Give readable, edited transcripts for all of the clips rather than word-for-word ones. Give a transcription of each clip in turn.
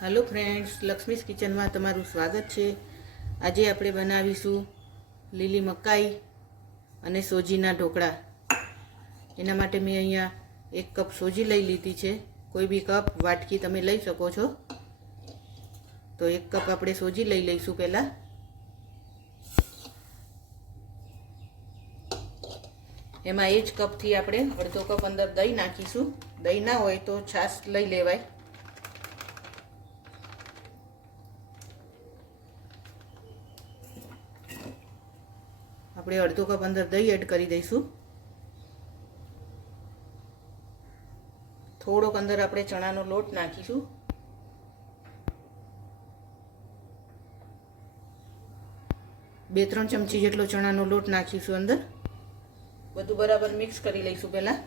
Hello friends, Lakshmi's kitchen में तमारू स्वागत है। आज આપણે બનાવીશું લીલી મકાઈ અને સોજીના ઢોકળા। એના માટે મેં અહીંયા 1 કપ સોજી લઈ લીધી છે। કોઈ બી કપ વાટકી તમે લઈ શકો છો। તો 1 કપ આપણે સોજી લઈ લઈશું। પહેલા એમાં એ જ કપથી આપણે અડધો કપ અંદર દહીં નાખીશું। દહીં ના હોય તો છાશ લઈ લેવાય। આપણે અડધો કપ અંદર દહીં એડ કરી દઈશું। થોડોક અંદર આપણે ચણાનો લોટ નાખીશું। બે 3 ચમચી જેટલો ચણાનો લોટ નાખીશું અંદર। બધું બરાબર મિક્સ કરી લઈશું। પહેલા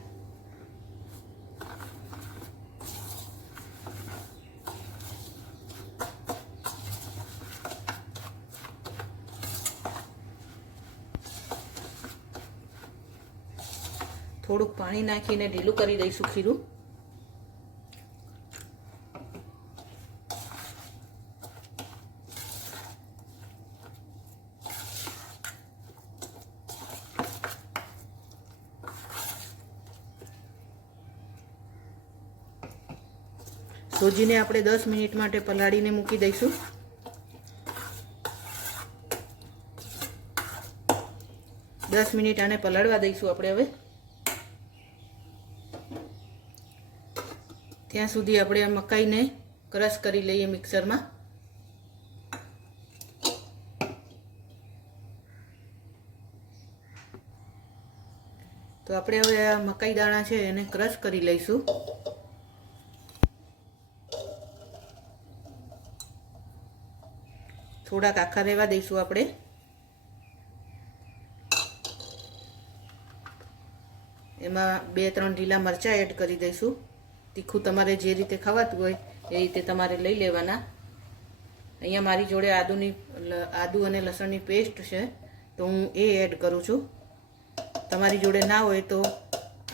થોડુંક પાણી નાખીને ઢીલું કરી દઈશું ખીરું। સોજીને આપણે 10 મિનિટ માટે પલાળીને મૂકી દઈશું। દસ મિનિટ આને પલાળવા દઈશું આપણે। હવે ત્યાં સુધી આપણે આ મકાઈને ક્રશ કરી લઈએ મિક્સરમાં। તો આપણે હવે આ મકાઈ દાણા છે એને ક્રશ કરી લઈશું। થોડાક આખા રહેવા દઈશું આપણે। એમાં 2-3 લીલા મરચાં એડ કરી દઈશું। તીખું તમારે જે રીતે ખવાતું હોય એ રીતે તમારે લઈ લેવાના। અહીંયા મારી જોડે આદુ અને લસણની પેસ્ટ છે તો હું એ એડ કરું છું। તમારી જોડે ના હોય તો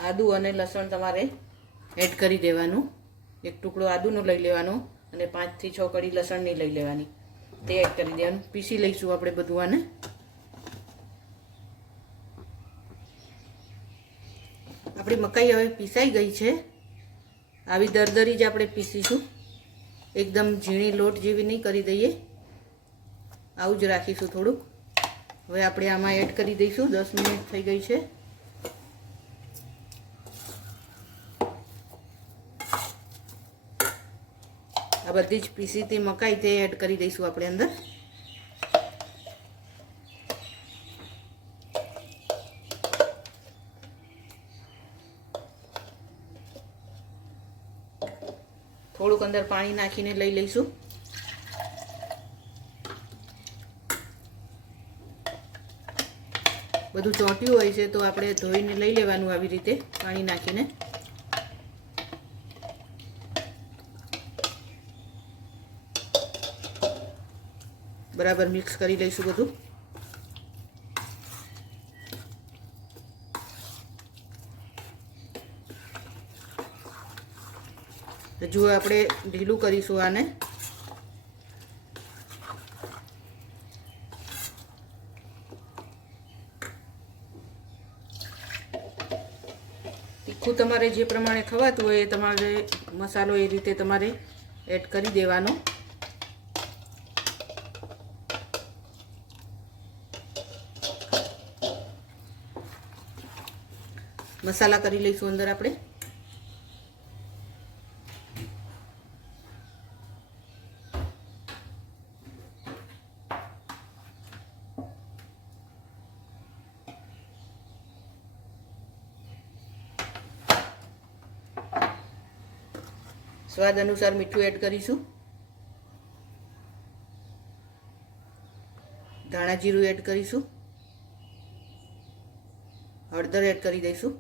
આદુ અને લસણ તમારે એડ કરી દેવાનું। એક ટુકડો આદુનો લઈ લેવાનો અને 5 થી 6 કળી લસણની લઈ લેવાની, તે એડ કરી દેવાનું। પીસી લઈશું આપણે બધું આને। આપણી મકાઈ હવે પીસાઈ ગઈ છે। આવી દરદરી જ આપણે પીસીશું। એકદમ ઝીણી લોટ જેવી નહીં કરી દઈએ, આવું જ રાખીશું થોડુંક। હવે આપણે આમાં એડ કરી દઈશું। 10 મિનિટ થઈ ગઈ છે। આ બધી જ પીસીતી મકાઈ તે એડ કરી દઈશું આપણે અંદર। થોડુંક અંદર પાણી નાખીને લઈ લઈશું। બધું ચોંટ્યું હોય છે તો આપણે ધોઈને લઈ લેવાનું આવી રીતે પાણી નાખીને। બરાબર મિક્સ કરી લઈશું બધું। જો આપણે ઢીલું કરીશું આને। તીખું તમારે જે પ્રમાણે ખવાતું હોય એ તમારે મસાલો એ રીતે તમારે એડ કરી દેવાનો। મસાલા કરી લઈશું અંદર આપણે। સ્વાદ અનુસાર મીઠું એડ કરીશું। ધાણા જીરું એડ કરીશું। હળદર એડ કરી દઈશું।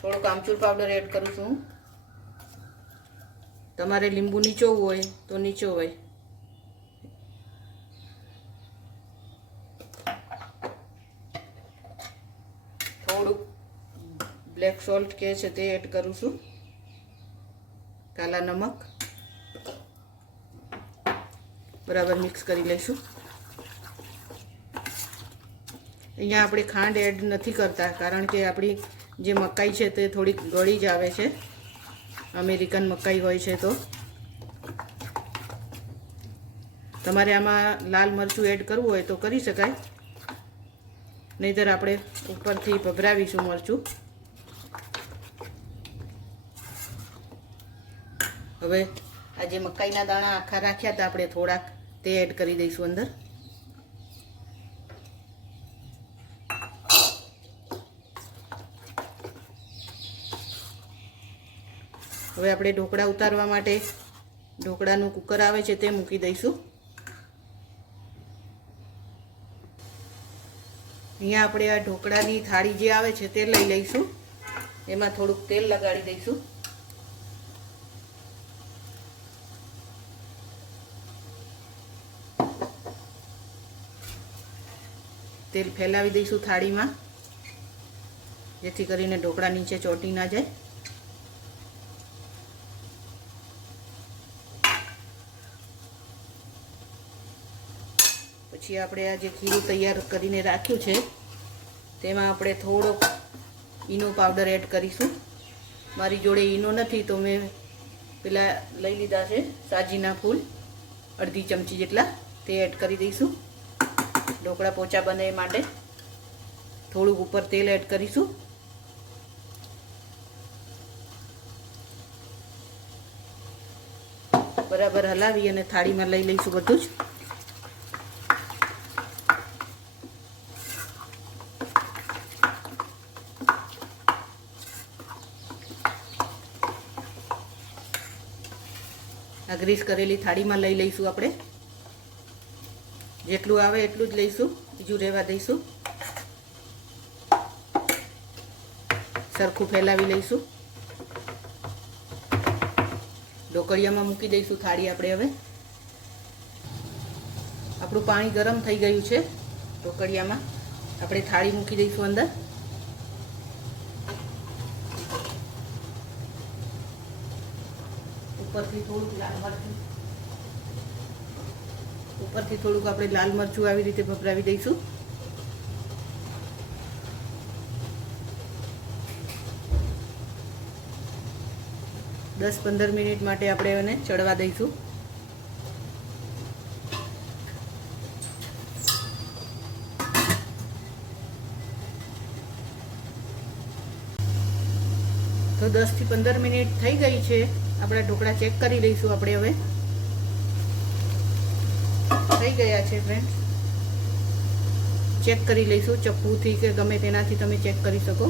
થોડોક આમચૂર પાવડર એડ કરું છું। તમારે લીંબુ નીચોવવું હોય તો નીચોવાય। થોડુંક બ્લેક સોલ્ટ કે છે તે એડ કરું છું। કાલા નમક બરાબર મિક્સ કરી લઈશું. અહીંયા આપણે ખાંડ એડ નથી કરતા, કારણ કે આપણી જે મકાઈ છે તે થોડીક ગળી જ આવે છે. અમેરિકન મકાઈ હોય છે તો તમારે આમાં લાલ મરચું એડ કરવું હોય તો કરી શકાય, નહીંતર આપણે ઉપરથી ભભરાવીશું મરચું. હવે આ જે મકાઈના દાણા આખા રાખ્યા હતા આપણે થોડાક, તે એડ કરી દઈશું અંદર. હવે આપણે ઢોકળા ઉતારવા માટે ઢોકળાનું કુકર આવે છે તે મૂકી દઈશું. અહીંયા આપણે આ ઢોકળાની થાળી જે આવે છે તે લઈ લઈશું. એમાં થોડુંક તેલ લગાડી દઈશું. તેલ ફેલાવી દઈશું થાળીમાં, જેથી કરીને ઢોકળા નીચે ચોંટી ના જાય. પછી આપણે આ જે ખીરું તૈયાર કરીને રાખ્યું છે તેમાં આપણે થોડોક ઈનો પાવડર એડ કરીશું. મારી જોડે ઈનો નથી તો મેં પેલા લઈ લીધા છે સાજીના ફૂલ, અડધી ચમચી જેટલા, તે એડ કરી દઈશું. ઢોકળા પોચા બને એ માટે થોડુંક ઉપર તેલ એડ કરીશું. બરાબર હલાવી અને થાળીમાં લઈ લઈશું બધું જ. આ ગ્રીસ કરેલી થાળીમાં લઈ લઈશું. આપણે જેટલું આવે એટલું જ લઈશું, બીજું રહેવા દઈશું. સરખું ફેલાવી લઈશું. ઢોકળિયામાં મૂકી દઈશું થાળી આપણે. હવે આપણું પાણી ગરમ થઈ ગયું છે. ઢોકળિયામાં આપણે થાળી મૂકી દઈશું અંદર. ઉપરથી થોડુંક આપણે લાલ મરચું આવી રીતે ભભરાવી દઈશું. દસ 15 મિનિટ માટે આપણે એને ચડવા દઈશું. તો 10 થી 15 મિનિટ થઈ ગઈ છે. આપણા ઢોકળા ચેક કરી લઈશું આપણે. હવે થઈ ગયા છે ફ્રેન્ડ્સ, ચેક કરી લઈશું. ચપ્પુથી કે ગમે તેનાથી તમે ચેક કરી શકો.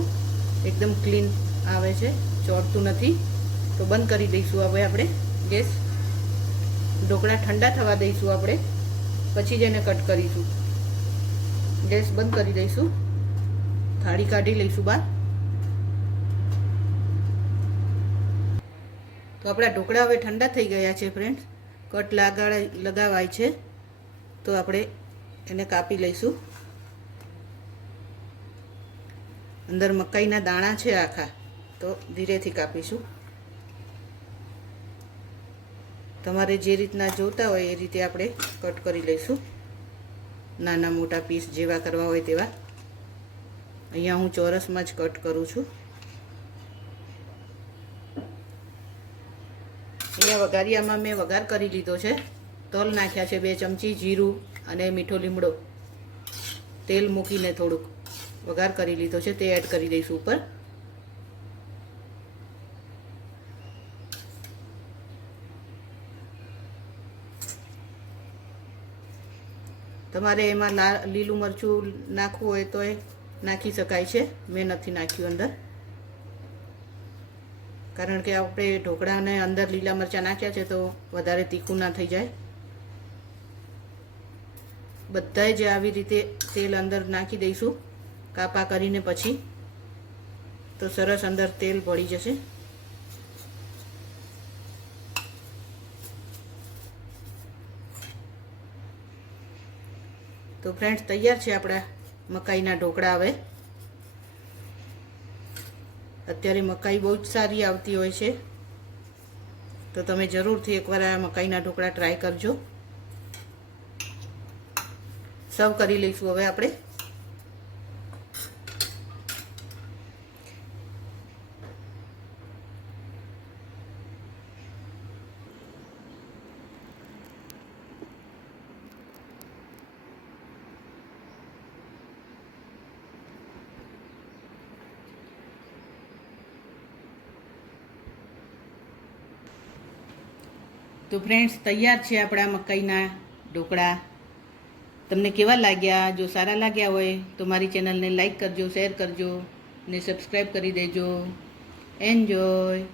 એકદમ ક્લીન આવે છે, ચોંટતું નથી. તો બંધ કરી દઈશું હવે આપણે ગેસ. ઢોકળા ઠંડા થવા દઈશું આપણે, પછી જ એને કટ કરીશું. ગેસ બંધ કરી દઈશું. થાળી કાઢી લઈશું બહાર. તો આપણા ઢોકળા હવે ઠંડા થઈ ગયા છે ફ્રેન્ડ્સ. કટ લગાવાય છે તો આપણે એને કાપી લઈશું. અંદર મકાઈના દાણા છે આખા, તો ધીરેથી કાપીશું. તમારે જે રીતના જોતા હોય એ રીતે આપણે કટ કરી લઈશું. નાના મોટા પીસ જેવા કરવા હોય તેવા. અહીંયા હું ચોરસમાં જ કટ કરું છું. અહીંયા વઘારિયામાં મેં વઘાર કરી લીધો છે. તલ નાખ્યા છે 2 ચમચી, જીરું અને મીઠો લીમડો. તેલ મૂકીને થોડુંક વઘાર કરી લીધો છે, તે એડ કરી દઈશું ઉપર. તમારે એમાં લીલું મરચું નાખવું હોય તો એ નાખી શકાય છે. મેં નથી નાખ્યું અંદર, કારણ કે આપણે ઢોકળાને અંદર લીલા મરચાં નાખ્યા છે તો વધારે તીખું ના થઈ જાય. બધાય જ આવી રીતે તેલ અંદર નાખી દઈશું કાપા કરીને, પછી તો સરસ અંદર તેલ ભળી જશે. તો ફ્રેન્ડ્સ તૈયાર છે આપણા મકાઈના ઢોકળા. હવે અત્યારે મકાઈ બહુ જ સારી આવતી હોય છે, તો તમે જરૂરથી એકવાર આ મકાઈના ઢોકળા ટ્રાય કરજો. સર્વ કરી લઈશું હવે આપણે. તો ફ્રેન્ડ્સ, તૈયાર છે આપણા મકાઈના ઢોકળા. તમને કેવા લાગ્યા? જો સારા લાગ્યા હોય તો મારી ચેનલને લાઈક કરજો, શેર કરજો ને સબસ્ક્રાઈબ કરી દેજો. એન્જોય.